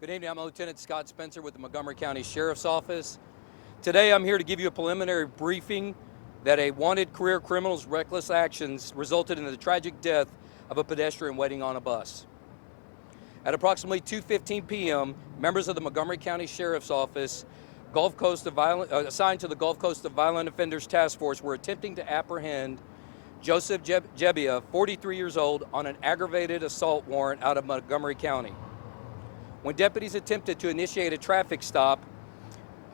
Good evening, I'm Lieutenant Scott Spencer with the Montgomery County Sheriff's Office. Today I'm here to give you a preliminary briefing that a wanted career criminal's reckless actions resulted in the tragic death of a pedestrian waiting on a bus. At approximately 2:15 p.m., members of the Montgomery County Sheriff's Office assigned to the Gulf Coast of Violent Offenders Task Force were attempting to apprehend Joseph Jebbia, 43 years old, on an aggravated assault warrant out of Montgomery County. When deputies attempted to initiate a traffic stop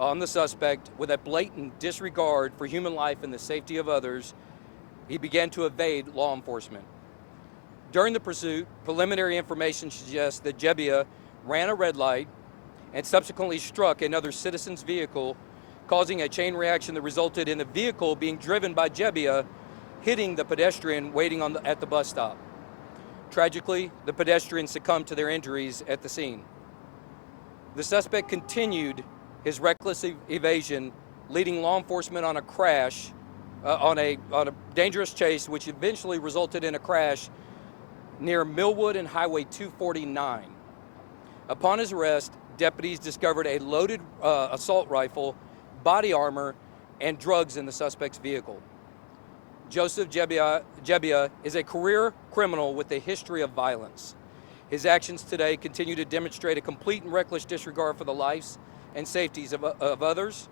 on the suspect with a blatant disregard for human life and the safety of others, he began to evade law enforcement. During the pursuit, preliminary information suggests that Jebbia ran a red light and subsequently struck another citizen's vehicle, causing a chain reaction that resulted in the vehicle being driven by Jebbia hitting the pedestrian waiting at the bus stop. Tragically, the pedestrian succumbed to their injuries at the scene. The suspect continued his reckless evasion, leading law enforcement on a crash, on a dangerous chase, which eventually resulted in a crash near Millwood and Highway 249. Upon his arrest, deputies discovered a loaded assault rifle, body armor, and drugs in the suspect's vehicle. Joseph Jebbia is a career criminal with a history of violence. His actions today continue to demonstrate a complete and reckless disregard for the lives and safeties of others,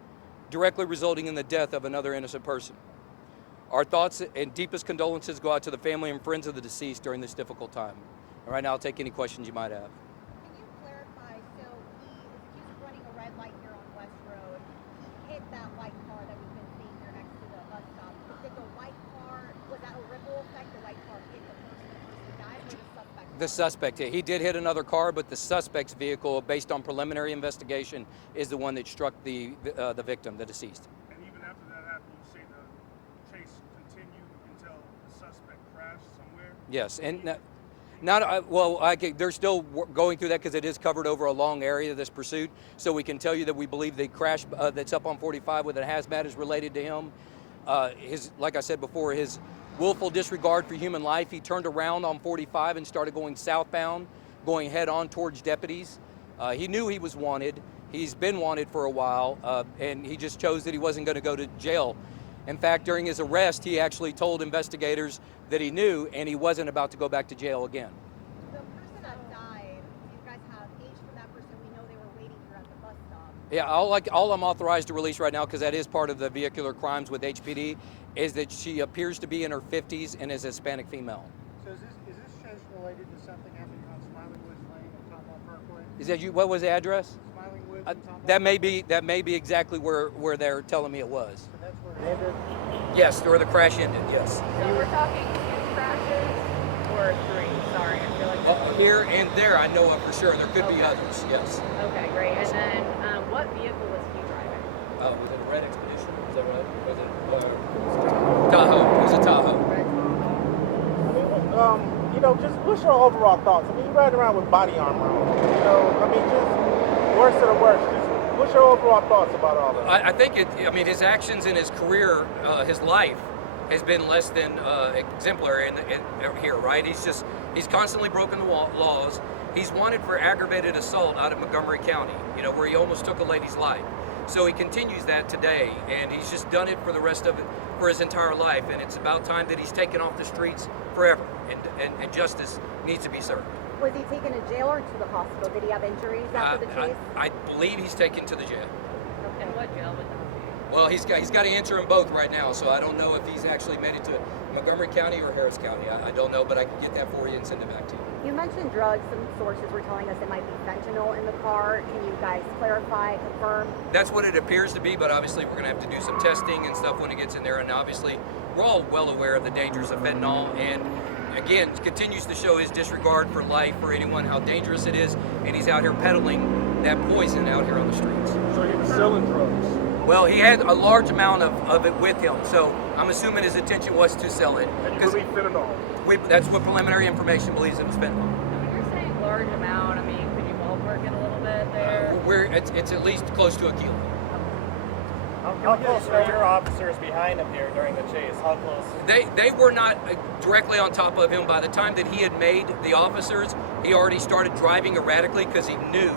directly resulting in the death of another innocent person. Our thoughts and deepest condolences go out to the family and friends of the deceased during this difficult time. And right now, I'll take any questions you might have. Can you clarify, so he is accused of running a red light here on West Road. He hit that white car that we've been seeing here next to the bus stop. Did the white car, was that a ripple effect? The white car hit the person died, or the suspect? The suspect, he did hit another car, but the suspect's vehicle, based on preliminary investigation, is the one that struck the victim, the deceased. And even after that happened, you say the chase continued until the suspect crashed somewhere? Yes, and they're still going through that because it is covered over a long area of this pursuit. So we can tell you that we believe the crash that's up on 45 with a hazmat is related to him. Like I said before, his willful disregard for human life. He turned around on 45 and started going southbound, going head on towards deputies. He knew he was wanted. He's been wanted for a while, and he just chose that he wasn't going to go to jail. In fact, during his arrest, he actually told investigators that he knew and he wasn't about to go back to jail again. The person that died, you guys have age for that person. We know they were waiting here at the bus stop. Yeah, all I'm authorized to release right now, because that is part of the vehicular crimes with HPD, is that she appears to be in her 50s and is a Hispanic female. So is this chase related to something happening on Smiling Woods Lane and Tomball Parkway? Is that you? What was the address? Smiling Woods and Tomball? That may be exactly where they're telling me it was. So that's where it ended? Yes, where the crash ended. Yes. So we're talking 2 crashes or 3? Sorry, I feel like Here and there, I know of for sure. There could be others. Yes. Okay, great. And then what vehicle was he driving? Was it a red Expedition? Was that right? Was it Tahoe? It was a Tahoe. Just what's your overall thoughts? I mean, you're riding around with body armor on. Just worst of the worst. Just what's your overall thoughts about all that? I think his actions in his career, his life, has been less than exemplary here, right? He's constantly broken the laws. He's wanted for aggravated assault out of Montgomery County, where he almost took a lady's life. So he continues that today, and he's just done it for his entire life, and it's about time that he's taken off the streets forever, and justice needs to be served. Was he taken to jail or to the hospital? Did he have injuries after the chase? I believe he's taken to the jail. And what jail would that be? Well, he's got to enter them both right now, so I don't know if he's actually made it to Montgomery County or Harris County. I don't know, but I can get that for you and send it back to you. You mentioned drugs. Some sources were telling us it might be fentanyl in the car. Can you guys clarify, confirm? That's what it appears to be, but obviously we're going to have to do some testing and stuff when it gets in there. And obviously, we're all well aware of the dangers of fentanyl. And again, continues to show his disregard for life, for anyone, how dangerous it is. And he's out here peddling that poison out here on the streets. So he was selling drugs? Well, he had a large amount of it with him, so I'm assuming his intention was to sell it. And you believe fentanyl? That's what preliminary information believes it was fentanyl. When you're saying large amount, I mean, could you ballpark it a little bit there? It's at least close to a kilo. How close were your officers behind him here during the chase? How close? They were not directly on top of him. By the time that he had made the officers, he already started driving erratically because he knew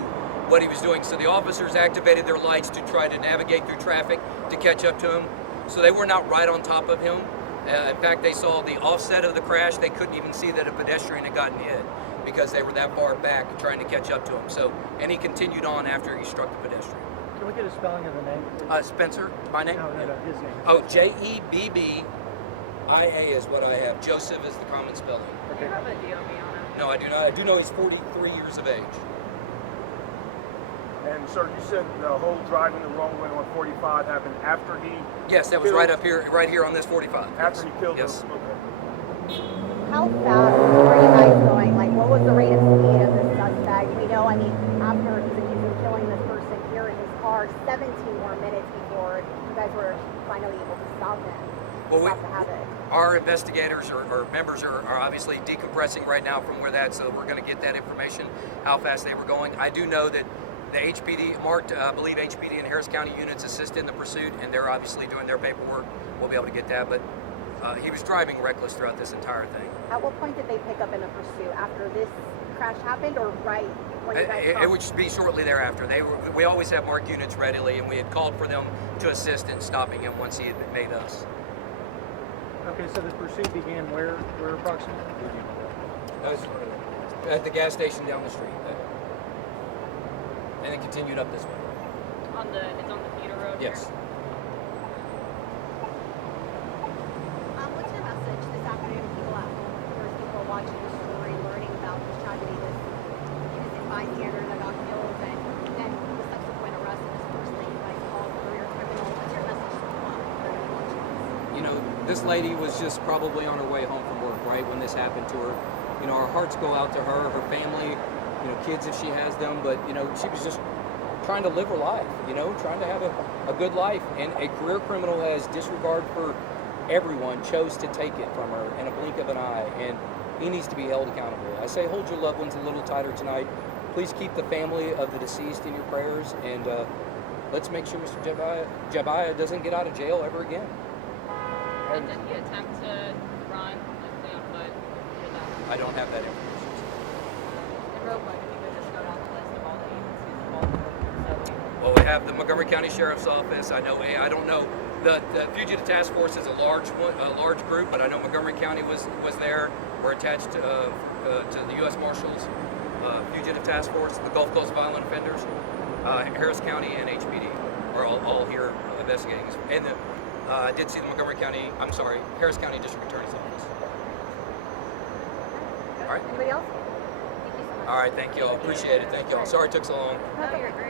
what he was doing. So the officers activated their lights to try to navigate through traffic to catch up to him. So they were not right on top of him. In fact, they saw the offset of the crash. They couldn't even see that a pedestrian had gotten hit because they were that far back trying to catch up to him. So, and he continued on after he struck the pedestrian. Can we get a spelling of the name? Spencer, my name? No, his name. Oh, Jebbia is what I have. Joseph is the common spelling. Do you have a DOB on him? No, I do not. I do know he's 43 years of age. And sir, you said the whole driving the wrong way on 45 happened after he Yes, that was right up here, right here on this 45. after he killed Yes. him. Okay. How fast were you guys going? Like, what was the rate of speed of this suspect? We know, I mean, after he's accused of killing this person here in his car, 17 more minutes before you guys were finally able to stop him. Well, Stop the havoc. our investigators or members are obviously decompressing right now from where that, so we're going to get that information, how fast they were going. I do know that the HPD, marked, I believe HPD and Harris County units assist in the pursuit, and they're obviously doing their paperwork. We'll be able to get that, but he was driving reckless throughout this entire thing. At what point did they pick up in the pursuit? After this crash happened, or right when you guys It would be shortly thereafter. We always have marked units readily, and we had called for them to assist in stopping him once he had made us. Okay, so the pursuit began where approximately? That was at the gas station down the street. And it continued up this way. It's on the theater road. Yes. What's your message this afternoon to people at home, or people watching the story, learning about this tragedy, this innocent bystander that got killed, and then the subsequent arrest of this person that you guys call a career criminal? What's your message to people out there that are watching this? You know, this lady was just probably on her way home from work, right, when this happened to her. You know, our hearts go out to her, her family, you know, kids if she has them, but, you know, she was just trying to live her life, you know, trying to have a good life. And a career criminal has disregard for everyone, chose to take it from her in a blink of an eye, and he needs to be held accountable. I say hold your loved ones a little tighter tonight. Please keep the family of the deceased in your prayers, and let's make sure Mr. Jebbia doesn't get out of jail ever again. And did he attempt to run like on foot? I don't have that information. And real quick, if you could just go down the list of all the agencies involved. Well, we have the Montgomery County Sheriff's Office. I don't know. The Fugitive Task Force is a large group, but I know Montgomery County was there. We're attached to the U.S. Marshals Fugitive Task Force, the Gulf Coast Violent Offenders, Harris County, and HPD are all here investigating. And I did see the Harris County District Attorney's Office. All right. Anybody else? Thank you so much. All right. Thank you all. Appreciate it. Thank you all. Sorry it took so long. No, you're great.